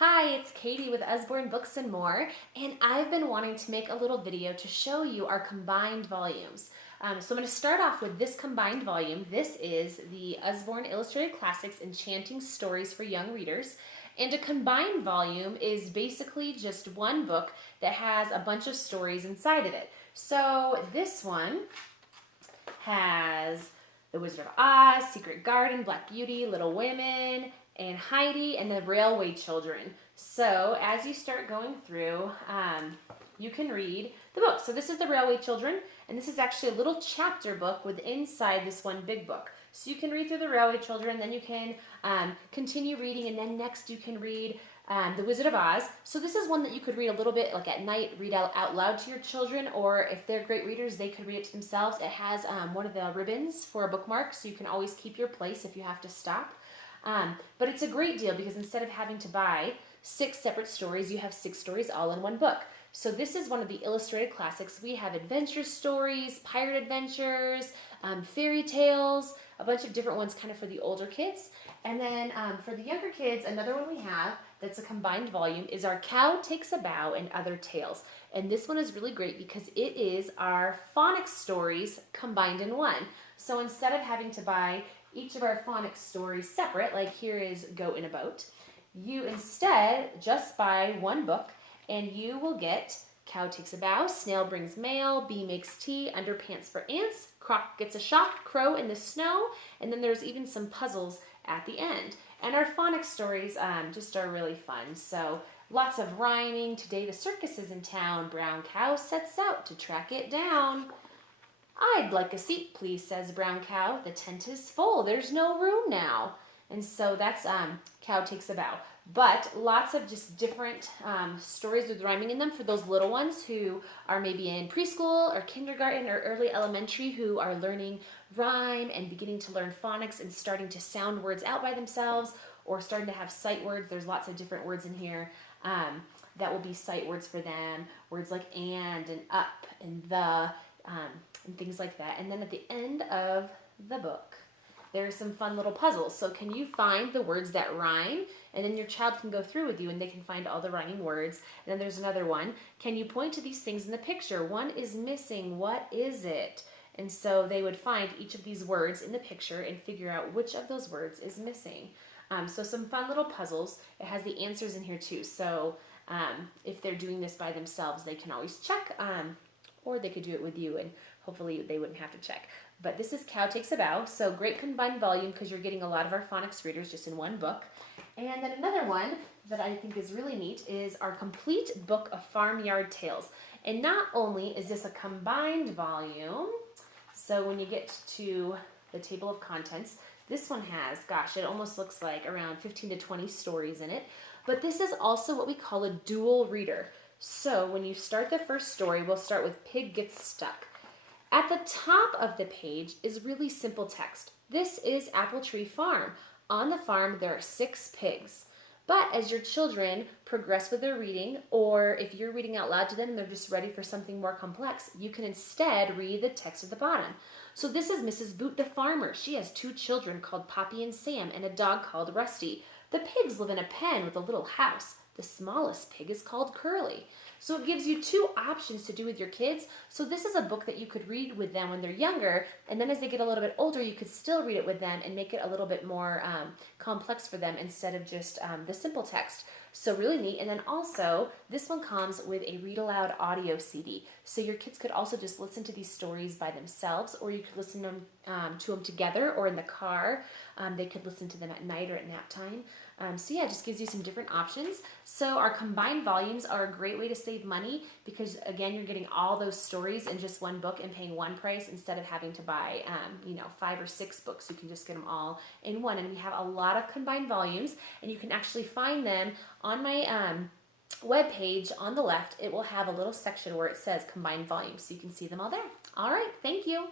Hi, it's Katie with Usborne Books and More, and I've been wanting to make a little video to show you our combined volumes. So I'm going to start off with this combined volume. This is the Usborne Illustrated Classics Enchanting Stories for Young Readers. And a combined volume is basically just one book that has a bunch of stories inside of it. So this one has The Wizard of Oz, Secret Garden, Black Beauty, Little Women, and Heidi, and the Railway Children. So as you start going through, you can read the book. So this is the Railway Children, and this is actually a little chapter book with inside this one big book. So you can read through the Railway Children, then you can continue reading, and then next you can read The Wizard of Oz. So this is one that you could read a little bit like at night, read out loud to your children, or if they're great readers, they could read it to themselves. It has one of the ribbons for a bookmark, so you can always keep your place if you have to stop. But it's a great deal because instead of having to buy 6 separate stories, you have 6 stories all in one book. So this is one of the illustrated classics. We have adventure stories, pirate adventures, fairy tales, a bunch of different ones kind of for the older kids. And then for the younger kids, another one we have that's a combined volume is our Cow Takes a Bow and Other Tales. And this one is really great because it is our phonics stories combined in one. So instead of having to buy each of our phonics stories separate, like here is Go in a Boat, you instead just buy one book and you will get Cow Takes a Bow, Snail Brings Mail, Bee Makes Tea, Underpants for Ants, Croc Gets a Shock, Crow in the Snow, and then there's even some puzzles at the end. And our phonics stories just are really fun. So lots of rhyming. Today the circus is in town. Brown cow sets out to track it down. I'd like a seat, please, says Brown Cow. The tent is full. There's no room now. And so that's Cow Takes a Bow. But lots of just different stories with rhyming in them for those little ones who are maybe in preschool or kindergarten or early elementary who are learning rhyme and beginning to learn phonics and starting to sound words out by themselves or starting to have sight words. There's lots of different words in here that will be sight words for them. Words like and up and the. And things like that. And then at the end of the book, there are some fun little puzzles. So can you find the words that rhyme? And then your child can go through with you and they can find all the rhyming words. And then there's another one. Can you point to these things in the picture? One is missing. What is it? And so they would find each of these words in the picture and figure out which of those words is missing. So some fun little puzzles. It has the answers in here too. So if they're doing this by themselves, they can always check. Or they could do it with you and hopefully they wouldn't have to check. But this is Cow Takes a Bow, so great combined volume because you're getting a lot of our phonics readers just in one book. And then another one that I think is really neat is our complete book of Farmyard Tales. And not only is this a combined volume, so when you get to the table of contents, this one has, gosh, it almost looks like around 15 to 20 stories in it. But this is also what we call a dual reader. So when you start the first story, we'll start with Pig Gets Stuck. At the top of the page is really simple text. This is Apple Tree Farm. On the farm, there are 6 pigs. But as your children progress with their reading, or if you're reading out loud to them and they're just ready for something more complex, you can instead read the text at the bottom. So this is Mrs. Boot the farmer. She has 2 children called Poppy and Sam and a dog called Rusty. The pigs live in a pen with a little house. The smallest pig is called Curly. So it gives you 2 options to do with your kids. So this is a book that you could read with them when they're younger, and then as they get a little bit older, you could still read it with them and make it a little bit more complex for them instead of just the simple text. So really neat. And then also, this one comes with a read aloud audio CD. So your kids could also just listen to these stories by themselves, or you could listen to them together or in the car. They could listen to them at night or at nap time. So yeah, it just gives you some different options. So our combined volumes are a great way to save money because again, you're getting all those stories in just one book and paying one price instead of having to buy 5 or 6 books. You can just get them all in one. And we have a lot of combined volumes and you can actually find them on my web page on the left. It will have a little section where it says combined volumes so you can see them all there. All right, thank you.